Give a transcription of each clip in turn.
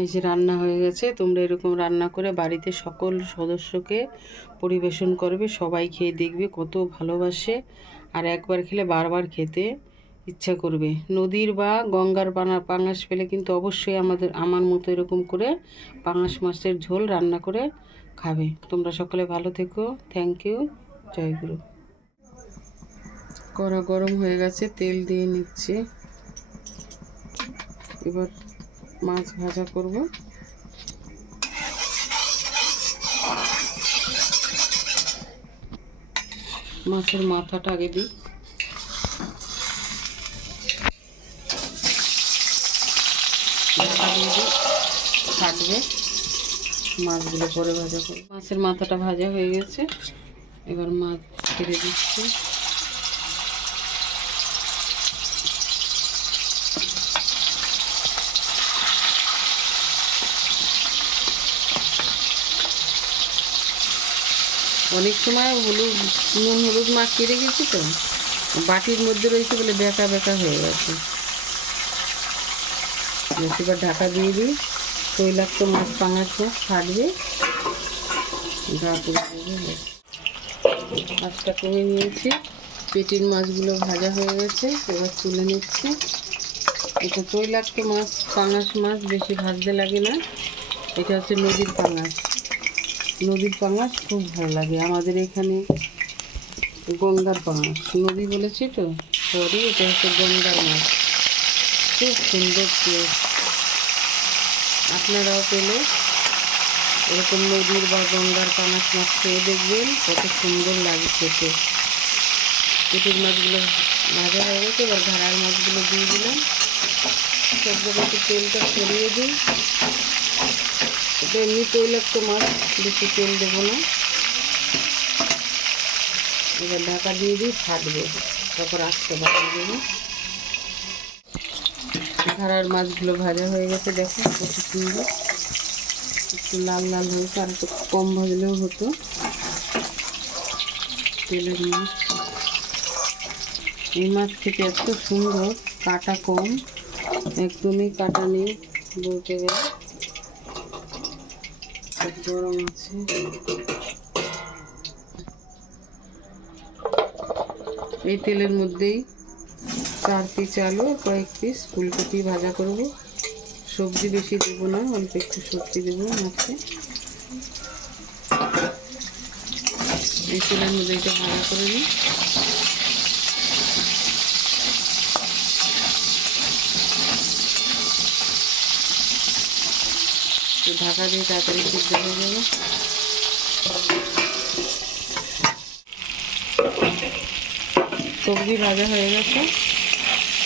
এই যে রান্না হয়ে গেছে। তোমরা এরকম রান্না করে বাড়িতে সকল সদস্যকে পরিবেশন করবে, সবাই খেয়ে দেখবে কত ভালোবাসে, আর একবার খেলে বারবার খেতে ইচ্ছা করবে। নদীর বা গঙ্গার পাঙাশ পেলে কিন্তু অবশ্যই আমার মতো এরকম করে পাঙাশ মাছের ঝোল রান্না করে খাবে। তোমরা সকলে ভালো থেকো। Thank you. জয়গুরু। কড়া গরম হয়ে গেছে, তেল দিয়ে নিচ্ছি। এবার মাছ ভাজা করব। মাছের মাথাটা আগে দিই। ঢাকা দিয়ে দিই, কাটবে। মাছগুলো পরে ভাজা করব। মাছের মাথাটা ভাজা হয়ে গেছে, এবার মাছ ছেড়ে দিচ্ছি। অনেক সময় নুন হলুদ মাখিয়ে রেখেছি তো, বাটির মধ্যে রয়েছে বলে বেঁকা বেঁকা হয়ে গেছে। এবার ঢাকা দিয়ে দিই। তৈলাক্ত মাছ, পাঙাশ মাছ ফাটবে, গা পুড়ে যাবে। মাছটা কমে নিয়েছি। পেটির মাছগুলো ভাজা হয়ে গেছে, এবার তুলে নিচ্ছি। এটা তৈলাক্ত মাছ, পাঙাশ মাছ বেশি ভাজতে লাগে না। এটা হচ্ছে নদীর পাঙাশ। নদীর পাঙাশ খুব ভালো লাগে। আমাদের এখানে গঙ্গার পাঙাশ, নদী বলেছি তো সরি, এটা হচ্ছে গঙ্গার মাছ। খুব সুন্দর টেস্ট। আপনারাও পেলে এরকম নদীর বা গঙ্গার পাঙাশ মাছ খেয়ে দেখবেন কত সুন্দর লাগে খেতে। পেটির মাছগুলো ভাজা হয়ে গেছে, এবার ঘাড়ার মাছগুলো দিয়ে দিলাম। সব জায়গাতে তেলটা ছড়িয়ে দিই। এটা এমনি তৈলাক্ত মাছ, বেশি তেল দেবো না। এবার ঢাকা দিয়ে দিই, ফাটবে, তারপর আস্তে বাড়িয়ে দেবো। ঘাড়ার মাছগুলো ভাজা হয়ে গেছে, দেখো কত সুন্দর। একটু লাল লাল হয়েছে, আর একটু কম ভাজলেও হতো। তেলের মাছ, এই মাছ খেতে এত সুন্দর, কাটা কম, একদমই কাটা নেই বলতে গেলে। গরম আছে। এই তেলের মধ্যেই 4 পিস আলু, কয়েক পিস ফুলকপি ভাজা করব। সবজি বেশি দেবো না, অল্প একটু সবজি দেবো মাছে। এই তেলের মধ্যে এটা ভাজা করে নিই। ঢাকা দিয়ে তাড়াতাড়ি সিদ্ধ হয়ে যাবে। সবজি ভাজা হয়ে গেছে।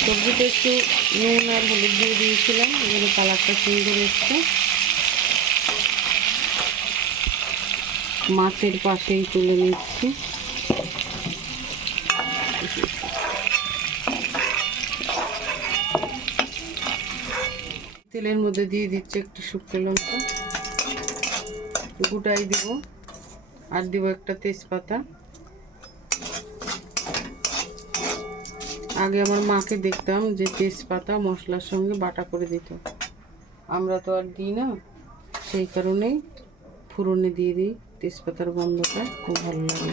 সবজিতে একটু নুন আর হলুদ দিয়ে দিয়েছিলাম, এগুলো কালারটা সুন্দর এসছে। মাছের পাশেই তুলে নিচ্ছি। তেলের মধ্যে দিয়ে দিচ্ছি একটু শুকনো লঙ্কা, গোটাই দিব, আর দিব একটা তেজপাতা। আগে আমার মাকে দেখতাম যে তেজপাতা মশলার সঙ্গে বাটা করে দিত, আমরা তো আর দিই না, সেই কারণেই ফোড়নে দিয়ে দিই তেজপাতার গন্ধটা, খুব ভালো লাগে।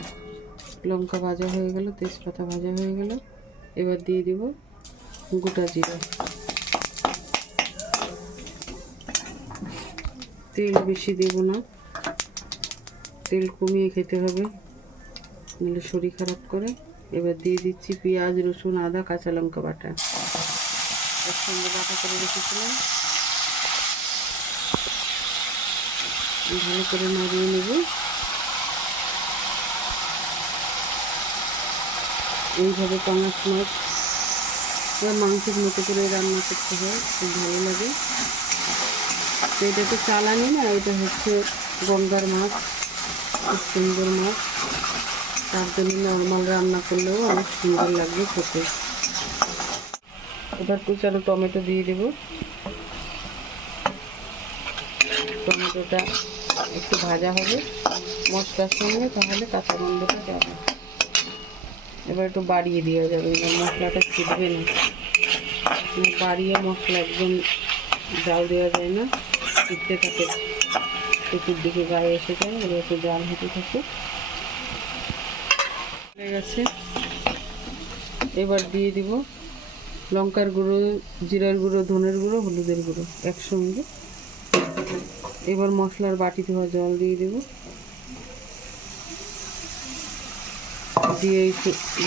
লঙ্কা ভাজা হয়ে গেল, তেজপাতা ভাজা হয়ে গেল, এবার দিয়ে দিব গোটা জিরা। তেল বেশি দেব না, তেল কমিয়ে খেতে হবে, নাহলে শরীর খারাপ করে। এবার দিয়ে দিচ্ছি পেঁয়াজ, রসুন, আদা, কাঁচা লঙ্কা বাটা, একসঙ্গে বাটা করে রেখেছিলাম। ভালো করে নাড়িয়ে নেব। এইভাবে পাঙাশ মাছ মাংসের মতো করে রান্না করতে হয়, খুব ভালো লাগে। তো এটা তো চালানি না, এটা হচ্ছে গঙ্গার মাছ, খুব সুন্দর মাছ, তার জন্য নর্মাল রান্না করলেও অনেক সুন্দর লাগবে খেতে। এবার কুচানো টমেটো দিয়ে দেব। টমেটোটা একটু ভাজা হবে মশলার সঙ্গে, তাহলে কাঁচা গন্ধটা যাবে। এবার একটু বাড়িয়ে দেওয়া যাবে, এবার মশলাটা ছিটবে না, বাড়িয়ে মশলা একদম জাল দেওয়া যায় না। ফুটতে থাকে, চতুর্দিকে গায়ে এসে যায়, এবার একটু জাল হতে থাকে। হয়ে গেছে, এবার দিয়ে দিব লঙ্কার গুঁড়ো, জিরার গুঁড়ো, ধনের গুঁড়ো, হলুদের গুঁড়ো একসঙ্গে। এবার মশলার বাটি ধোয়া জল দিয়ে দেব, দিয়ে এই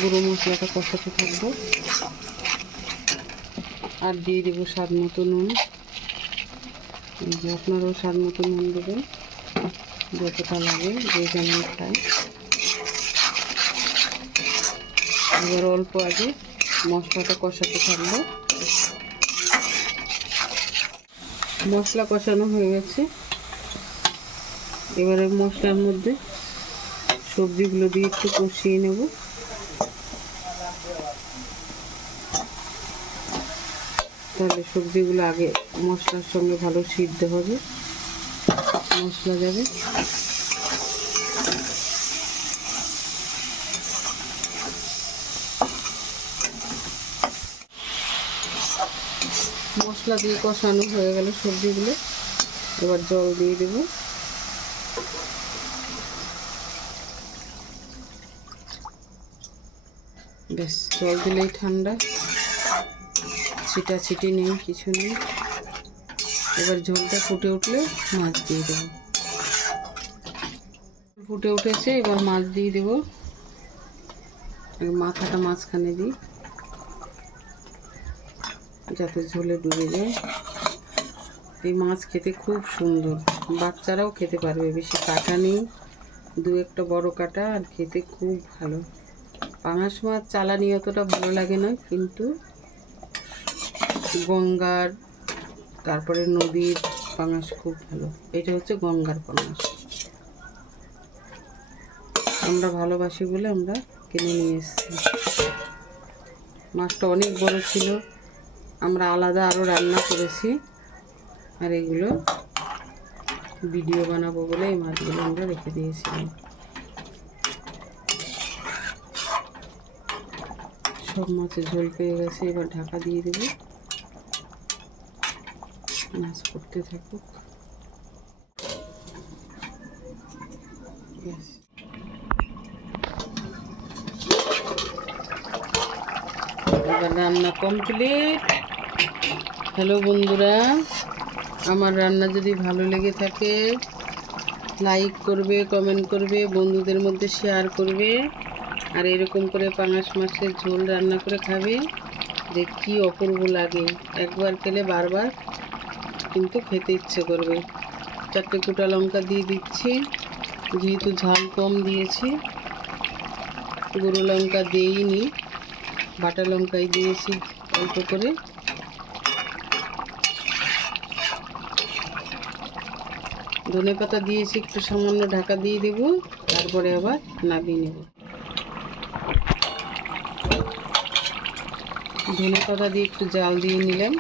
গুঁড়ো মশলাটা কষাতে থাকবো। আর দিয়ে দেবো স্বাদ মতো নুন। আপনারাও স্বাদ মতো নুন দেবেন, যতটা লাগে, যে যেমন খায়। এবার অল্প আগে মশলাটা কষাতে থাকবো। মশলা কষানো হয়ে গেছে, এবারে মশলার মধ্যে সবজিগুলো দিয়ে একটু কষিয়ে নেব। তাহলে সবজিগুলো আগে মশলার সঙ্গে ভালো সিদ্ধ হবে, মশলা যাবে। মশলা দিয়ে কষানো হয়ে গেল সবজিগুলো, এবার জল দিয়ে দেব। বেশ, জল দিলেই ঠান্ডা, ছিটাছিটি নেই, কিছু নেই। এবার ঝোলটা ফুটে উঠলে মাছ দিয়ে দেব। ফুটে উঠেছে, এবার মাছ দিয়ে দেব। মাথাটা মাঝখানে দিই যাতে ঝোলে ডুবে যায়। এই মাছ খেতে খুব সুন্দর, বাচ্চারাও খেতে পারবে, বেশি কাটা নেই, দু একটা বড় কাটা, আর খেতে খুব ভালো। পাঙাশ মাছ চালানি অতটা ভালো লাগে না, কিন্তু গঙ্গার, তারপরে নদীর পাঙাশ খুব ভালো। এটা হচ্ছে গঙ্গার পাঙাশ, আমরা ভালোবাসি বলে আমরা কিনে নিয়ে এসেছি। মাছটা অনেক বড় ছিল, আমরা আলাদা আরও রান্না করেছি, আর এগুলো ভিডিও বানাবো বলে এই মাছগুলো আমরা রেখে দিয়েছিলাম। সব মাছের ঝোল পেয়ে গেছে, এবার ঢাকা দিয়ে দেব, মাছ করতে থাকুক। এবার রান্না কমপ্লিট। হ্যালো বন্ধুরা, আমার রান্না যদি ভালো লেগে থাকে লাইক করবে, কমেন্ট করবে, বন্ধুদের মধ্যে শেয়ার করবে, আর এরকম করে পাঙাশ মাছের ঝোল রান্না করে খাবে, যে কি অপূর্ব লাগে। একবার খেলে বারবার কিন্তু খেতে ইচ্ছে করবে। 4টে কুটা লঙ্কা দিয়ে দিচ্ছি, যেহেতু ঝাল কম দিয়েছি। গুঁড়ো লঙ্কা দিইনি, বাটা লঙ্কাই দিয়েছি অল্প করে। ধনেপাতা দিয়েছি একটু সামান্য, ঢাকা দিয়ে দেব, তারপরে আবার নামিয়ে নেব। ধনেপাতা দিয়ে একটু জাল দিয়ে নিলাম,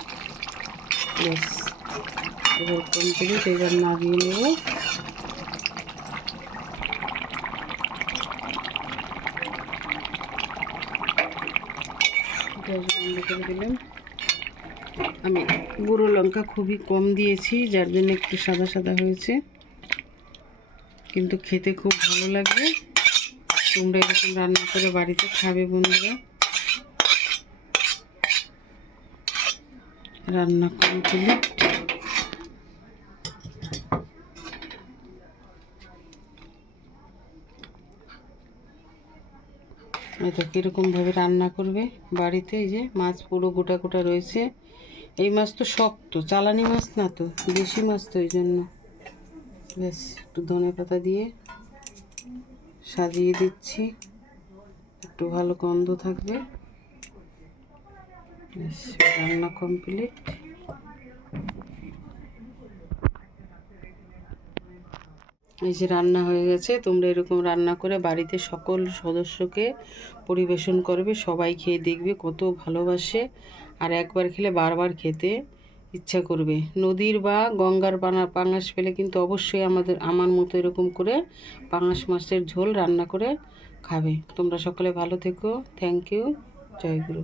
ব্যাস এবার কমপ্লিট। এবার নামিয়ে নেব। গ্যাস বন্ধ করে দিলাম। আমি গুঁড়ো লঙ্কা খুবই কম দিয়েছি, যার জন্য একটু সাদা সাদা হয়েছে, কিন্তু খেতে খুব ভালো লাগবে। তোমরা এরকম রান্না করে বাড়িতে খাবে বন্ধুরা। রান্না কমপ্লিট। এটা কীরকমভাবে রান্না করবে বাড়িতে। এই যে মাছ পুরো গোটা গোটা রয়েছে, এই মাছ তো শক্ত, চালানি মাছ না তো, দেশি মাছ তো, এই জন্য। ব্যাস একটু ধনেপাতা দিয়ে সাজিয়ে দিচ্ছি, একটু ভালো গন্ধ থাকবে। ব্যাস রান্না কমপ্লিট। এই যে রান্না হয়ে গেছে। তোমরা এরকম রান্না করে বাড়িতে সকল সদস্যকে পরিবেশন করবে, সবাই খেয়ে দেখবে কত ভালোবাসে, আর একবার খেলে বারবার খেতে ইচ্ছা করবে। নদীর বা গঙ্গার পাঙাশ পেলে কিন্তু অবশ্যই আমার মতো এরকম করে পাঙাশ মাছের ঝোল রান্না করে খাবে। তোমরা সকলে ভালো থেকো। Thank you. Joy Guru.